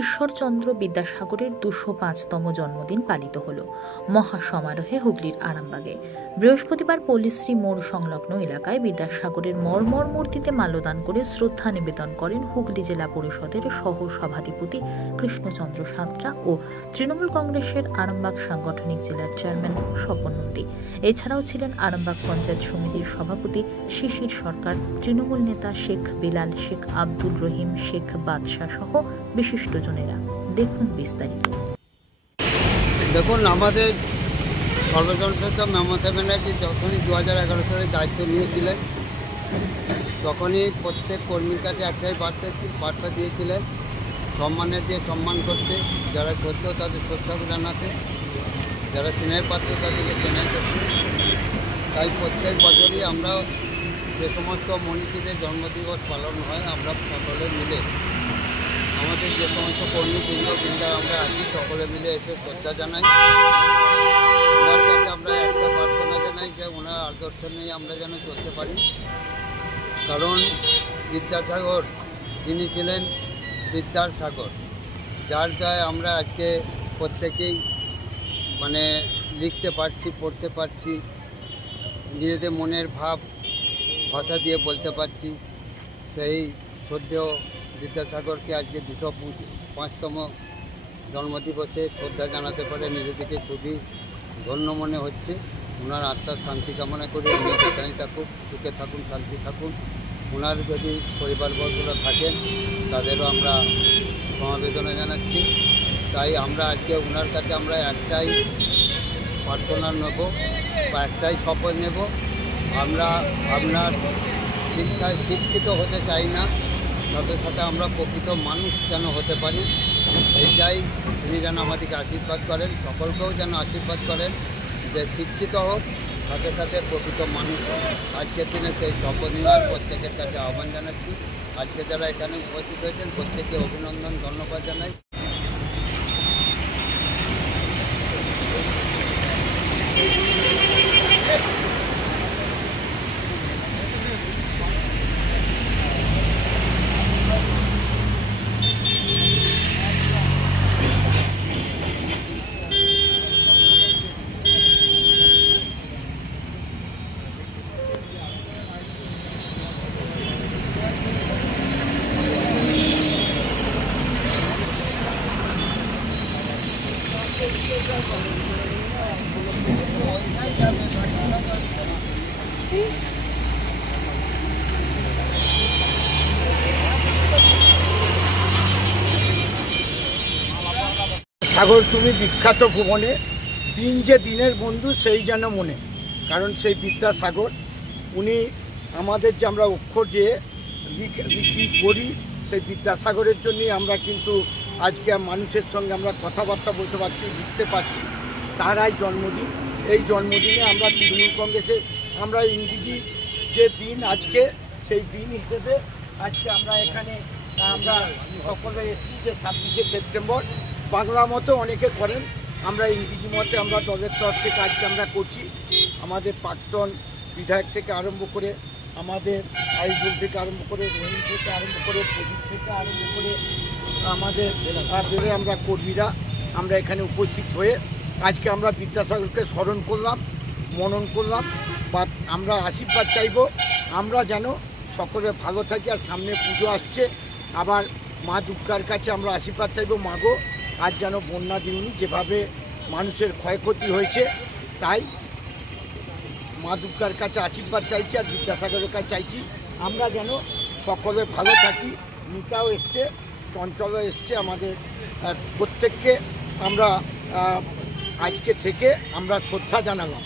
ঈশ্বরচন্দ্র বিদ্যাসাগরের ২০৫তম জন্মদিন পালিত হল মহাসমারোহে হুগলির আরামবাগে। বৃহস্পতিবার পল্লীশ্রী মোড় সংলগ্ন এলাকায় বিদ্যাসাগরের মর্মর মূর্তিতে মাল্যদান করে শ্রদ্ধা নিবেদন করেন হুগলি জেলা পরিষদের সহ সভাধিপতি কৃষ্ণচন্দ্র সাঁতরা ও তৃণমূল কংগ্রেসের আরামবাগ সাংগঠনিক জেলার চেয়ারম্যান স্বপন নন্দী। এছাড়াও ছিলেন আরামবাগ পঞ্চায়েত সমিতির সভাপতি শিশির সরকার, তৃণমূল নেতা শেখ বিলাল, শেখ আব্দুল রহিম, শেখ বাদশাহ সহ বিশিষ্টজনেরা। দেখুন বিস্তারিত। দেখুন, আমাদের সর্বজননেতা মমতা ব্যানার্জি যখনই 2011 সালে দায়িত্ব নিয়েছিলেন, তখনই প্রত্যেক কর্মীর কাছে একটাই বার্তা দিয়েছিলেন, সম্মানের দিয়ে সম্মান করতে, যারা সত্য তাদের শ্রদ্ধা জানাতে, যারা স্নেহের পাত্র তাদেরকে স্নেহ করতে। তাই প্রত্যেক বছরই আমরা যে সমস্ত মনীষীদের জন্মদিবস পালন হয়, আমরা সকলে মিলে আমাদের যে সমস্ত কর্মীবৃন্দ আমরা আছি সকলে মিলে এসে শ্রদ্ধা জানাই। ওনার কাছে আমরা একটা প্রার্থনা জানাই যে ওনার আদর্শ নিয়ে আমরা যেন চলতে পারি। কারণ বিদ্যাসাগর যিনি ছিলেন বিদ্যার সাগর, যার দ্বারা আমরা আজকে প্রত্যেকেই লিখতে পারছি, পড়তে পারছি, নিজেদের মনের ভাব ভাষা দিয়ে বলতে পারছি। সেই শ্রদ্ধেয় বিদ্যাসাগরকে আজকে 205তম জন্মদিবসে শ্রদ্ধা জানাতে পারে নিজেদেরকে খুবই ধন্য মনে হচ্ছে। ওনার আত্মার শান্তি কামনা করে উনি যেখানেই থাকুক, সুখে থাকুন, শান্তি থাকুন। ওনার যদি পরিবারবর্গরা থাকেন তাদেরও আমরা সমবেদনা জানাচ্ছি। তাই আমরা আজকে ওনার কাছে আমরা একটাই প্রার্থনা নেব বা একটাই শপথ নেব, আমরা আপনার শিক্ষায় শিক্ষিত হতে চাই না, সাথে সাথে আমরা প্রকৃত মানুষ যেন হতে পারি। এইটাই তিনি যেন আমাদেরকে আশীর্বাদ করেন, সকলকেও যেন আশীর্বাদ করেন যে শিক্ষিত হোক, সাথে সাথে প্রকৃত মানুষ হোক। আজকের দিনে সেই শপথ নেওয়ার প্রত্যেকের কাছে আহ্বান জানাচ্ছি। আজকে যারা এখানে উপস্থিত হয়েছেন প্রত্যেককে অভিনন্দন, ধন্যবাদ জানাই। সাগর তুমি বিখ্যাত ভুবনে, দিন যে দিনের বন্ধু সেই যেন মনে। কারণ সেই বিদ্যাসাগর উনি আমাদের যে আমরা অক্ষর যে লিখি করি, সেই বিদ্যাসাগরের জন্যই আমরা কিন্তু আজকে মানুষের সঙ্গে আমরা কথাবার্তা বলতে পারছি, লিখতে পারছি। তারাই জন্মদিন। এই জন্মদিনে আমরা তৃণমূল কংগ্রেসের আমরা ইংরেজি যে দিন আজকে, সেই দিন হিসেবে আজকে আমরা এখানে আমরা সকলে এসেছি যে 26শে সেপ্টেম্বর। বাংলা মতো অনেকে করেন, আমরা ইংরেজি মতে আমরা দলের তরফ থেকে আজকে আমরা করছি। আমাদের প্রাক্তন বিধায়ক থেকে আরম্ভ করে, আমাদের আইজুল থেকে আরম্ভ করে, রহিম থেকে আরম্ভ করে, প্রদীপ থেকে আরম্ভ করে, আমাদের আমরা কর্মীরা আমরা এখানে উপস্থিত হয়ে আজকে আমরা বিদ্যাসাগরকে স্মরণ করলাম, মনন করলাম, বা আমরা আশীর্বাদ চাইব আমরা যেন সকলে ভালো থাকি। আর সামনে পুজো আসছে, আবার মা দুর্গার কাছে আমরা আশীর্বাদ চাইব, মাগো আজ যেন বন্যা দিউনি, যেভাবে মানুষের ক্ষয়ক্ষতি হয়েছে, তাই মা দুর্গার কাছে আশীর্বাদ চাইছি আর বিদ্যাসাগরের কাছে চাইছি আমরা যেন সকলে ভালো থাকি। মিতাও এসছে, চঞ্চলও এসছে, আমাদের প্রত্যেককে আমরা আজকে থেকে আমরা শ্রদ্ধা জানালাম।